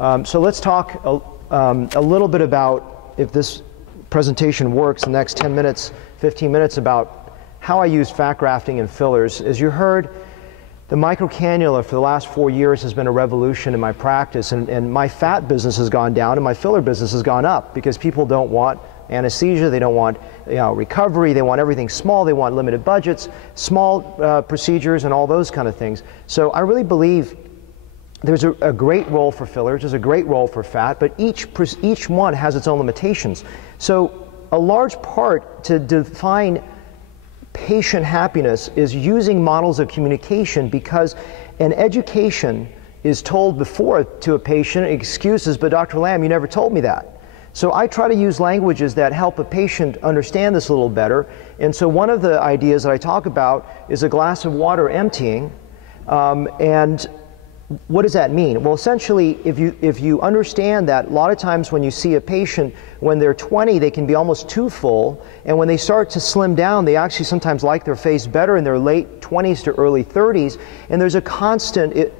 So let's talk a little bit about, if this presentation works, the next 10 minutes, 15 minutes, about how I use fat grafting and fillers. As you heard, the microcannula for the last 4 years has been a revolution in my practice, and my fat business has gone down and my filler business has gone up because people don't want anesthesia, they don't want recovery, they want everything small, they want limited budgets, small procedures and all those kind of things. So I really believe there's a great role for fillers, there's a great role for fat, but each one has its own limitations. So a large part to define patient happiness is using models of communication, because an education is told before to a patient, excuses, but Dr. Lamb, you never told me that. So I try to use languages that help a patient understand this a little better. And so one of the ideas that I talk about is a glass of water emptying. And what does that mean? Well, essentially, if you understand that a lot of times when you see a patient, when they're 20, they can be almost too full, and when they start to slim down, they actually sometimes like their face better in their late 20s to early 30s, and there's a constant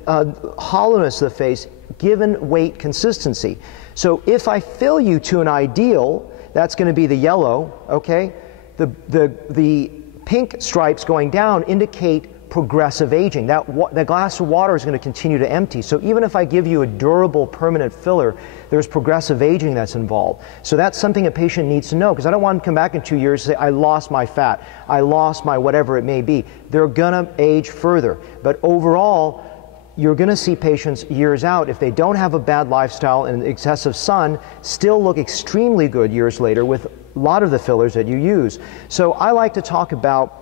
hollowness of the face given weight consistency. So if I fill you to an ideal, that's going to be the yellow, okay? The pink stripes going down indicate progressive aging. That glass of water is going to continue to empty. So even if I give you a durable, permanent filler, there's progressive aging that's involved. So that's something a patient needs to know, because I don't want them to come back in 2 years and say, I lost my fat, I lost my whatever it may be. They're going to age further. But overall, you're going to see patients years out, if they don't have a bad lifestyle and excessive sun, still look extremely good years later with a lot of the fillers that you use. So I like to talk about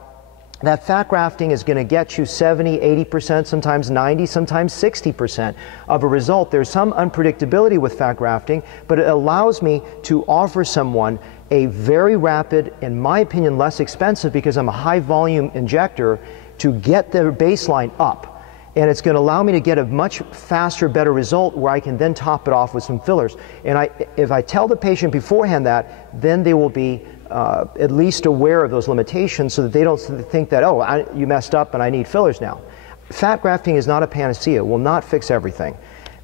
that fat grafting is going to get you 70, 80%, sometimes 90, sometimes 60% of a result. There's some unpredictability with fat grafting, but it allows me to offer someone a very rapid, in my opinion, less expensive, because I'm a high volume injector, to get their baseline up. And it's going to allow me to get a much faster, better result, where I can then top it off with some fillers. And if I tell the patient beforehand that, then they will be at least aware of those limitations, so that they don't think that, oh, you messed up and I need fillers now. Fat grafting is not a panacea, will not fix everything.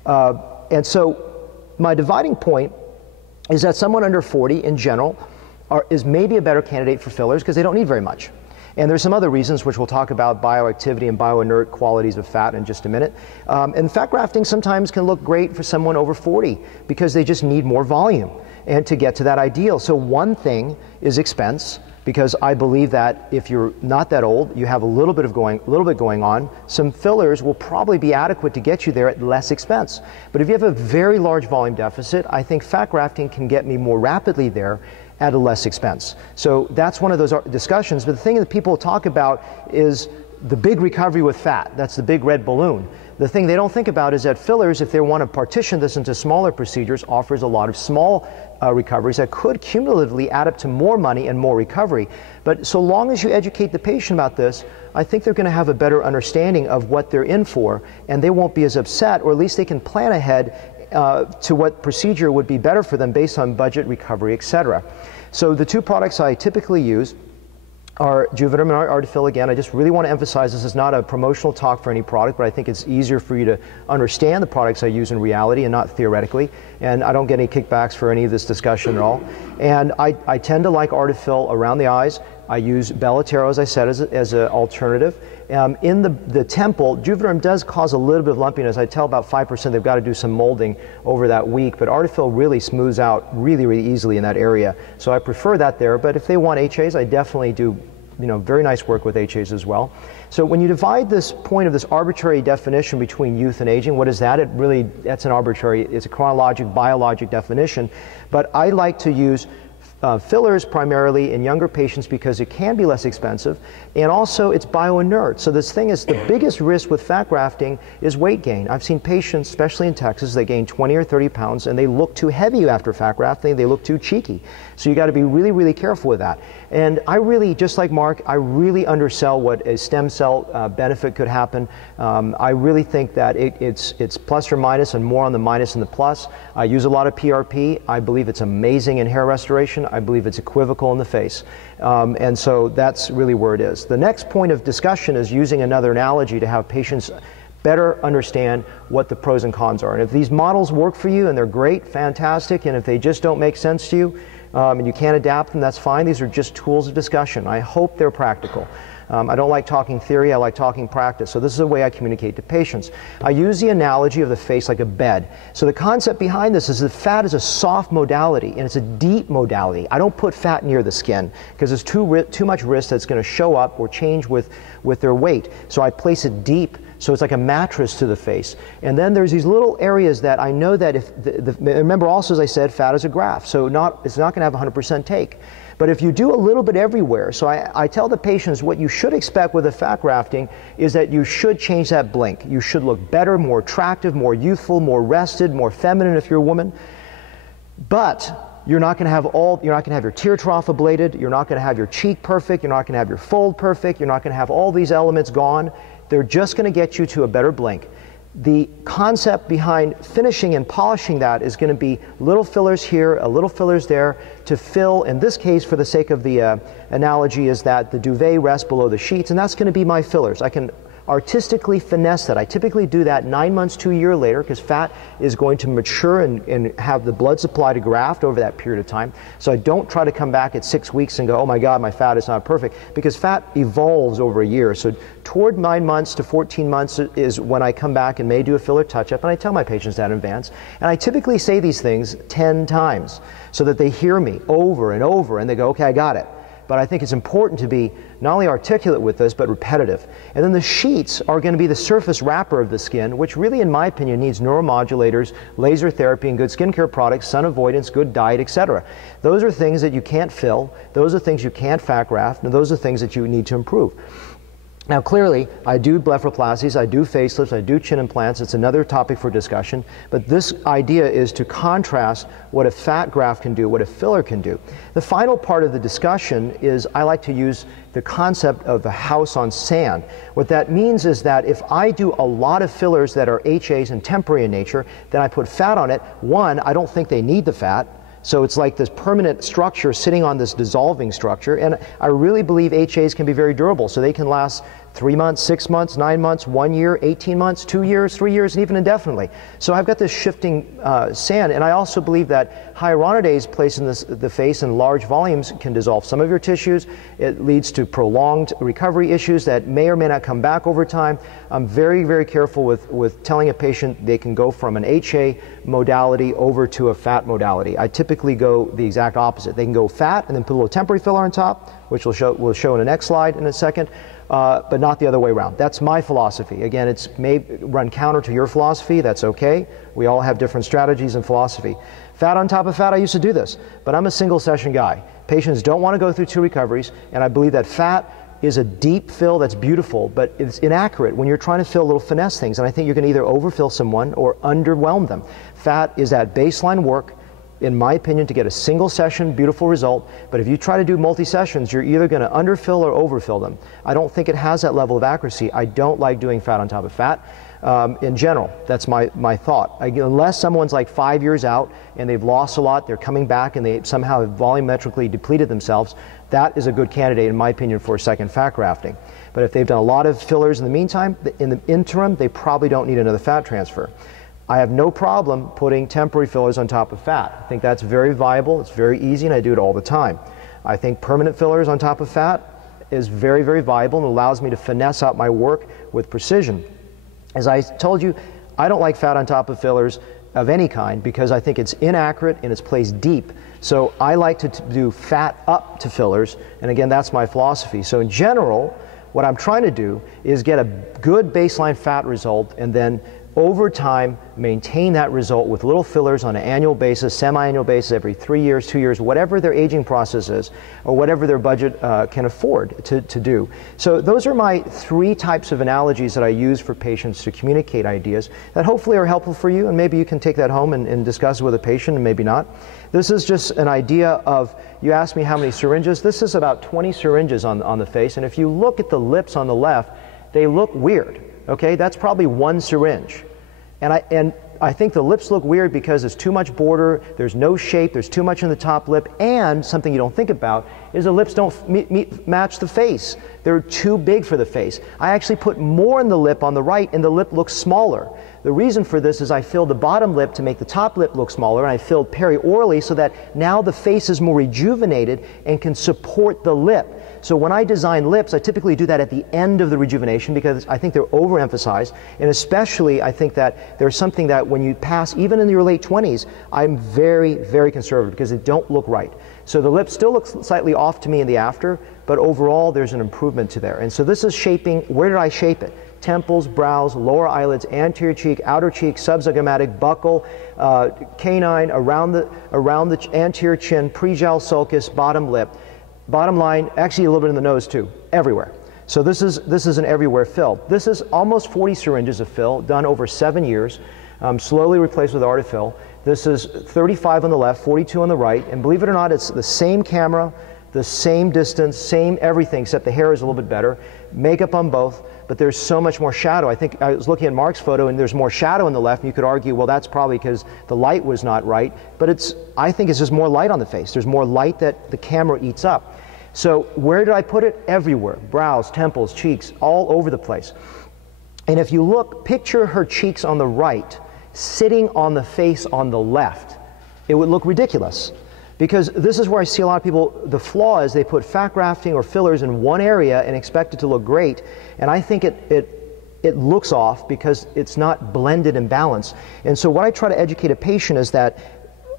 And so my dividing point is that someone under 40 in general is maybe a better candidate for fillers, because they don't need very much. And there's some other reasons, which we'll talk about, bioactivity and bioinert qualities of fat in just a minute. And fat grafting sometimes can look great for someone over 40, because they just need more volume and to get to that ideal. So one thing is expense, because I believe that if you're not that old, you have a little bit going on, some fillers will probably be adequate to get you there at less expense. But if you have a very large volume deficit, I think fat grafting can get me more rapidly there at a less expense. So that's one of those discussions. But the thing that people talk about is the big recovery with fat. That's the big red balloon. The thing they don't think about is that fillers, if they want to partition this into smaller procedures, offers a lot of small recoveries that could cumulatively add up to more money and more recovery. But so long as you educate the patient about this, I think they're going to have a better understanding of what they're in for, and they won't be as upset, or at least they can plan ahead to what procedure would be better for them based on budget, recovery, etc. So the two products I typically use are Juvederm and Artefill. Again, I just really want to emphasize this is not a promotional talk for any product, but I think it's easier for you to understand the products I use in reality and not theoretically. And I don't get any kickbacks for any of this discussion at all. And I tend to like Artefill around the eyes. I use Bellatero, as I said, as an alternative. In the temple, Juvederm does cause a little bit of lumpiness. I tell about 5% they've got to do some molding over that week, but Artefill really smooths out really, really easily in that area. So I prefer that there, but if they want HAs, I definitely do very nice work with HAs as well. So when you divide this point of this arbitrary definition between youth and aging, what is that? That's an arbitrary, it's a chronologic, biologic definition, but I like to use fillers primarily in younger patients because it can be less expensive, and also it's bioinert. So this thing is, the biggest risk with fat grafting is weight gain. I've seen patients, especially in Texas, they gain 20 or 30 pounds and they look too heavy after fat grafting, they look too cheeky. So you got to be really, really careful with that. And I really, just like Mark, I really undersell what a stem cell benefit could happen. I really think that it's plus or minus, and more on the minus than the plus. I use a lot of PRP. I believe it's amazing in hair restoration. I believe it's equivocal in the face. And so that's really where it is. The next point of discussion is using another analogy to have patients better understand what the pros and cons are. And if these models work for you and they're great, fantastic, and if they just don't make sense to you and you can't adapt them, that's fine. These are just tools of discussion. I hope they're practical. I don't like talking theory, I like talking practice. So this is the way I communicate to patients. I use the analogy of the face like a bed. So the concept behind this is that fat is a soft modality and it's a deep modality. I don't put fat near the skin because there's too much risk that's going to show up or change with their weight. So I place it deep. So it's like a mattress to the face. And then there's these little areas that I know that if, remember also as I said, fat is a graft. So it's not going to have 100% take. But if you do a little bit everywhere, so I tell the patients what you should expect with a fat grafting is that you should change that blink. You should look better, more attractive, more youthful, more rested, more feminine if you're a woman. But you're not going to have your tear trough ablated, you're not going to have your cheek perfect, you're not going to have your fold perfect, you're not going to have all these elements gone. They're just going to get you to a better blink. The concept behind finishing and polishing that is going to be little fillers here, a little fillers there to fill, in this case for the sake of the analogy, is that the duvet rests below the sheets, and that's going to be my fillers. I can artistically finesse that. I typically do that 9 months to a year later because fat is going to mature and have the blood supply to graft over that period of time. So I don't try to come back at 6 weeks and go, oh my God, my fat is not perfect, because fat evolves over a year. So toward 9 months to 14 months is when I come back and may do a filler touch-up, and I tell my patients that in advance. And I typically say these things 10 times so that they hear me over and over and they go, okay, I got it. But I think it's important to be not only articulate with this, but repetitive. And then the sheets are going to be the surface wrapper of the skin, which really, in my opinion, needs neuromodulators, laser therapy, and good skincare products, sun avoidance, good diet, etc. Those are things that you can't fill. Those are things you can't fat graft, and those are things that you need to improve. Now clearly, I do blepharoplasties, I do facelifts, I do chin implants. It's another topic for discussion, but this idea is to contrast what a fat graft can do, what a filler can do. The final part of the discussion is I like to use the concept of a house on sand. What that means is that if I do a lot of fillers that are HAs and temporary in nature, then I put fat on it. One, I don't think they need the fat. So it's like this permanent structure sitting on this dissolving structure, and I really believe HAs can be very durable, so they can last 3 months, 6 months, 9 months, 1 year, 18 months, 2 years, 3 years, and even indefinitely. So I've got this shifting sand, and I also believe that hyaluronidase placed in the face in large volumes can dissolve some of your tissues. It leads to prolonged recovery issues that may or may not come back over time. I'm very, very careful with telling a patient they can go from an HA modality over to a fat modality. I typically go the exact opposite. They can go fat and then put a little temporary filler on top, which we'll show in the next slide in a second. But not the other way around. That's my philosophy. Again, it's may run counter to your philosophy. That's okay. We all have different strategies and philosophy. Fat on top of fat, I used to do this, but I'm a single session guy. Patients don't want to go through 2 recoveries, and I believe that fat is a deep fill that's beautiful, but it's inaccurate when you're trying to fill little finesse things, and I think you're going to either overfill someone or underwhelm them. Fat is that baseline work, in my opinion, to get a single session beautiful result, but if you try to do multi-sessions, you're either going to underfill or overfill them. I don't think it has that level of accuracy. I don't like doing fat on top of fat. In general, that's my thought. Unless someone's like 5 years out and they've lost a lot, they're coming back and they somehow have volumetrically depleted themselves, that is a good candidate, in my opinion, for a second fat grafting. But if they've done a lot of fillers in the meantime, in the interim, they probably don't need another fat transfer. I have no problem putting temporary fillers on top of fat. I think that's very viable, it's very easy, and I do it all the time. I think permanent fillers on top of fat is very, very viable and allows me to finesse out my work with precision. As I told you, I don't like fat on top of fillers of any kind because I think it's inaccurate and it's placed deep. So I like to do fat up to fillers, and again, that's my philosophy. So in general, what I'm trying to do is get a good baseline fat result and then over time maintain that result with little fillers on an annual basis, semi-annual basis, every 3 years, 2 years, whatever their aging process is, or whatever their budget can afford to do. So those are my 3 types of analogies that I use for patients to communicate ideas that hopefully are helpful for you, and maybe you can take that home and discuss it with a patient, and maybe not. This is just an idea of, you asked me how many syringes. This is about 20 syringes on the face, and if you look at the lips on the left, they look weird. Okay, that's probably 1 syringe. And I think the lips look weird because there's too much border, there's no shape, there's too much in the top lip, and something you don't think about is the lips don't match the face. They're too big for the face. I actually put more in the lip on the right, and the lip looks smaller. The reason for this is I filled the bottom lip to make the top lip look smaller, and I filled periorally so that now the face is more rejuvenated and can support the lip. So when I design lips, I typically do that at the end of the rejuvenation because I think they're overemphasized, and especially I think that there's something that when you pass, even in your late 20s, I'm very, very conservative because they don't look right. So the lip still looks slightly off to me in the after, but overall there's an improvement to there. And so this is shaping. Where did I shape it? Temples, brows, lower eyelids, anterior cheek, outer cheek, subzygomatic, buccal, canine, around the anterior chin, prejowl sulcus, bottom lip. Bottom line, actually a little bit in the nose too, everywhere. So this is an everywhere fill. This is almost 40 syringes of fill done over 7 years, slowly replaced with Artefill. This is 35 on the left, 42 on the right, and believe it or not, it's the same camera, the same distance, same everything, except the hair is a little bit better. Makeup on both, but there's so much more shadow. I think I was looking at Mark's photo and there's more shadow on the left, and you could argue, well, that's probably because the light was not right, but I think it's just more light on the face. There's more light that the camera eats up. So where did I put it? Everywhere. Brows, temples, cheeks, all over the place. And if you look, picture her cheeks on the right, sitting on the face on the left. It would look ridiculous. Because this is where I see a lot of people, the flaw is they put fat grafting or fillers in one area and expect it to look great. And I think it looks off because it's not blended and balanced. And so what I try to educate a patient is that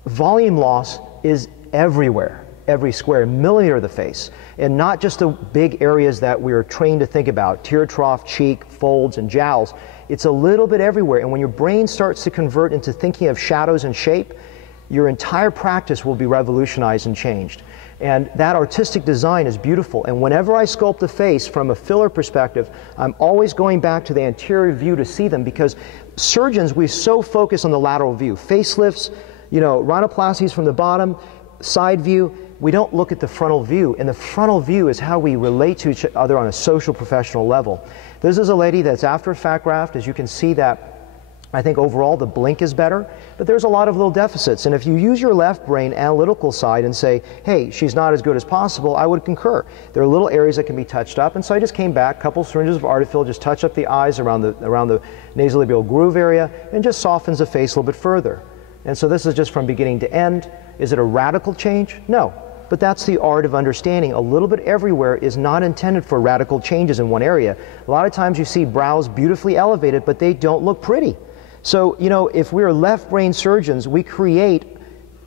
volume loss is everywhere, every square millimeter of the face. And not just the big areas that we're trained to think about, tear trough, cheek, folds, and jowls. It's a little bit everywhere. And when your brain starts to convert into thinking of shadows and shape, your entire practice will be revolutionized and changed. And that artistic design is beautiful. And whenever I sculpt a face from a filler perspective, I'm always going back to the anterior view to see them, because surgeons, we so focus on the lateral view. Facelifts, rhinoplasties from the bottom, side view, we don't look at the frontal view. And the frontal view is how we relate to each other on a social professional level. This is a lady that's after a fat graft. As you can see, that I think overall the blink is better, but there's a lot of little deficits. And if you use your left brain analytical side and say, hey, she's not as good as possible, I would concur. There are little areas that can be touched up. And so I just came back, a couple syringes of Artefill, just touch up the eyes around the nasolabial groove area, and just softens the face a little bit further. And so this is just from beginning to end. Is it a radical change? No. But that's the art of understanding. A little bit everywhere is not intended for radical changes in one area. A lot of times you see brows beautifully elevated, but they don't look pretty. So, if we're left brain surgeons, we create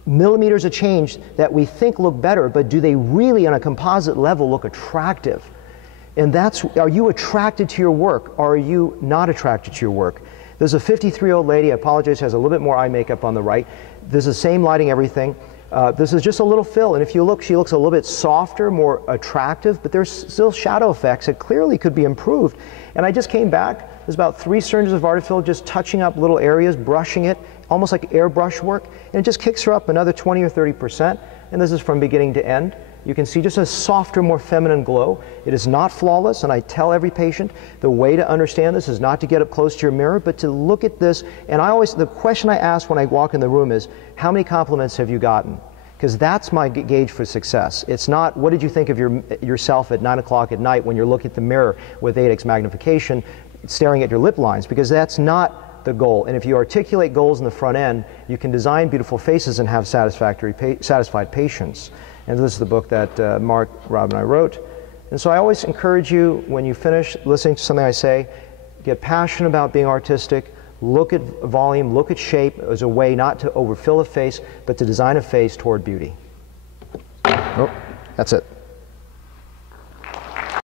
millimeters of change that we think look better, but do they really on a composite level look attractive? And are you attracted to your work, or are you not attracted to your work? There's a 53-year-old lady, I apologize, has a little bit more eye makeup on the right. There's the same lighting, everything. This is just a little fill, and if you look, she looks a little bit softer, more attractive, but there's still shadow effects that clearly could be improved. And I just came back, there's about 3 syringes of Artefill, just touching up little areas, brushing it, almost like airbrush work, and it just kicks her up another 20 or 30%, and this is from beginning to end. You can see just a softer, more feminine glow. It is not flawless, and I tell every patient the way to understand this is not to get up close to your mirror, but to look at this. And the question I ask when I walk in the room is, how many compliments have you gotten? Because that's my gauge for success. It's not, what did you think of yourself at 9 o'clock at night when you're looking at the mirror with 8x magnification, staring at your lip lines, because that's not the goal. And if you articulate goals in the front end, you can design beautiful faces and have satisfied patients. And this is the book that Mark, Rob, and I wrote. And so I always encourage you, when you finish listening to something I say, get passionate about being artistic, look at volume, look at shape as a way not to overfill a face, but to design a face toward beauty. Oh, that's it.